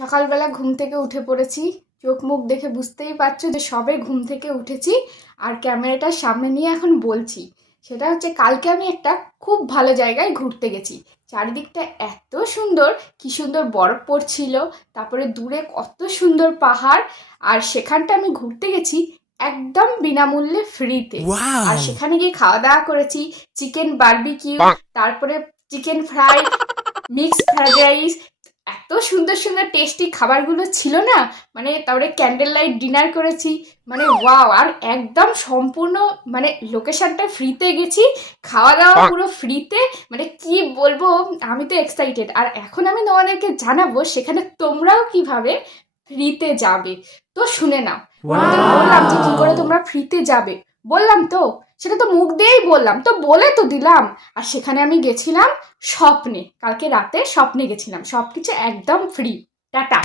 সকালবেলা ঘুম থেকে উঠে পড়েছি। চোখ মুখ দেখে বুঝতেই পারছ যে সবে ঘুম থেকে উঠেছি আর ক্যামেরাটার সামনে নিয়ে এখন বলছি। সেটা হচ্ছে কালকে আমি একটা খুব ভালো জায়গায় ঘুরতে গেছি। চারিদিকটা এত সুন্দর কি সুন্দর বরফ পড়ছিল তারপরে দূরে কত সুন্দর পাহাড় আর সেখানটা আমি ঘুরতে গেছি একদম বিনামূল্যে ফ্রিতে। আর সেখানে গিয়ে খাওয়া দাওয়া করেছি চিকেন বার্বিকিউ তারপরে chicken fry mixed fried rice এত সুন্দর সুন্দর টেস্টি খাবারগুলো ছিল না? মানে তারপরে ক্যান্ডেল লাইট ডিনার করেছি। মানে ওয়াও আর একদম সম্পূর্ণ মানে লোকেশনটা ফ্রিতে গেছি। খাওয়া দাওয়া পুরো ফ্রিতে মানে কি বলব, আমি তো এক্সাইটেড আর এখন আমি তোমাদেরকে জানাব, সেখানে তোমরাও কীভাবে ফ্রিতে যাবে। তো শুনে নাও। বললাম যে কি করে তোমরা ফ্রিতে যাবে। বললাম তো, সেটা তো মুখ দিয়েই বললাম, তো বলে তো দিলাম। আর সেখানে আমি গেছিলাম স্বপ্নে, কালকে রাতে স্বপ্নে গেছিলাম সব কিছু একদম ফ্রি টাটা।